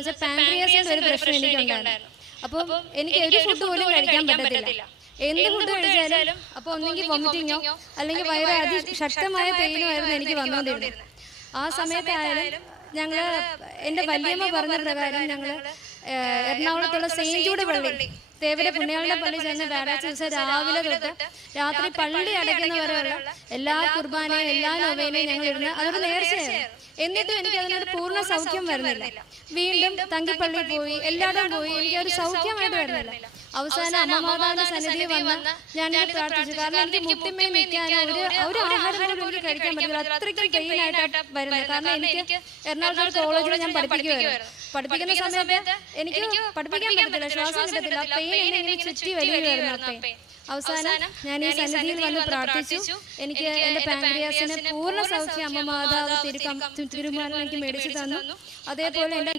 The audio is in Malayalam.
വെച്ചാൽ പാൻക്രിയാസിന്റെ ഒരു പ്രശ്നം എനിക്കുണ്ടായിരുന്നു. അപ്പോൾ എനിക്ക് ഒരു ഫുഡ് പോലും കഴിക്കാൻ പറ്റത്തില്ല. എന്ത് ഫുഡ് കഴിച്ചാലും അപ്പോൾ ഒന്നെങ്കിൽ വോമിറ്റിങ്ങോ അല്ലെങ്കിൽ വയറ് അതിശക്തമായ പെയിനോ ആയിരുന്നു എനിക്ക് വന്നുകൊണ്ടിരുന്നത്. ആ സമയത്തായാലും ഞങ്ങൾ എൻ്റെ വല്യമ്മ പറഞ്ഞ പ്രകാരം ഞങ്ങൾ എറണാകുളത്തുള്ള സെയിൻറ്റ് ജൂഡ് പള്ളി, തേവര പുണ്യാളന്റെ പള്ളി ചെന്ന് വ്യാഴാഴ്ച ദിവസം രാവിലെ തൊട്ട് രാത്രി പള്ളി അടയ്ക്കുന്നവരെയുള്ള എല്ലാ കുർബാനയും എല്ലാ നൊവേനയും ഞങ്ങൾ ഇരുന്ന് അതൊരു നേർച്ചയായിരുന്നു. എന്നിട്ടും എനിക്ക് അതിനൊരു പൂർണ്ണ സൗഖ്യം വരുന്നില്ല. വീണ്ടും തങ്കിപ്പള്ളി പോയി, എല്ലായിടവും പോയി, എനിക്ക് ഒരു സൗഖ്യമായിട്ട് വരുന്നില്ല. അവസാനം അമ്മമാതാവിന്റെ സന്നിധിയിൽ വന്ന് ഞാനിത് പ്രാർത്ഥിച്ചു. കാരണം എനിക്ക് മുട്ടിമേ നിൽക്കാനോ ഒരു ആഹാരം പോലും എനിക്ക് കഴിക്കാൻ പറ്റില്ല. അത്രയ്ക്ക് പെയിനായിട്ടാണ് വരുന്നത്. കാരണം എനിക്ക് എറണാകുളത്ത് കോളേജിൽ ഞാൻ പഠിപ്പിക്കുന്ന സമയത്ത് എനിക്ക് പഠിപ്പിക്കാൻ പറ്റത്തില്ല, ശ്വാസം കിട്ടത്തില്ല. പെയിൻ എന്നെ ചുറ്റി വലിയുമായിരുന്നു. അപ്പേ അവസാനം ഞാൻ ഈ സന്നിധിയിൽ വന്ന് പ്രാർത്ഥിച്ചു. എനിക്ക് എൻ്റെ പാൻക്രിയാസിന് പൂർണ്ണ സൗഖ്യം അമ്മ മാതാവ് തിരുമാനം എനിക്ക് മേടിച്ചു തന്നു. അതേപോലെ എൻ്റെ